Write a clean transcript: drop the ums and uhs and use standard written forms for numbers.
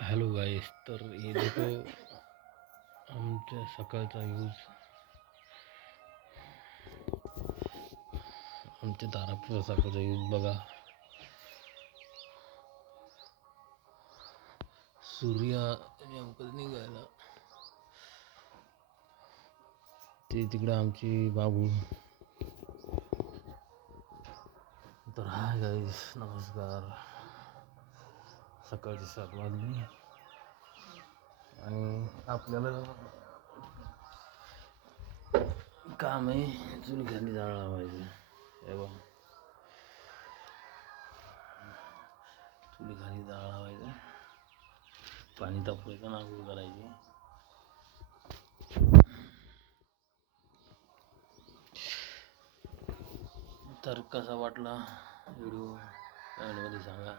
Hello गाईस, तर हे देखो आमच्या सकाळचा यूज. आमच्या दारापुढं सकाळचा यूज बघा. सूर्य नेमकं निघायला, ते तिकडे आमची बाबू. तर हाय गाईस, नमस्कार. सकाळची 7 वाजली आणि आपल्याला काम आहे, चूल खाली जाळ लावायचं. हे बघ, चुली खाली जाळ लावायचं, पाणी तापवायचं, आंघोळ करायची. तर कसा वाटला व्हिडिओ कमेंटमध्ये सांगा.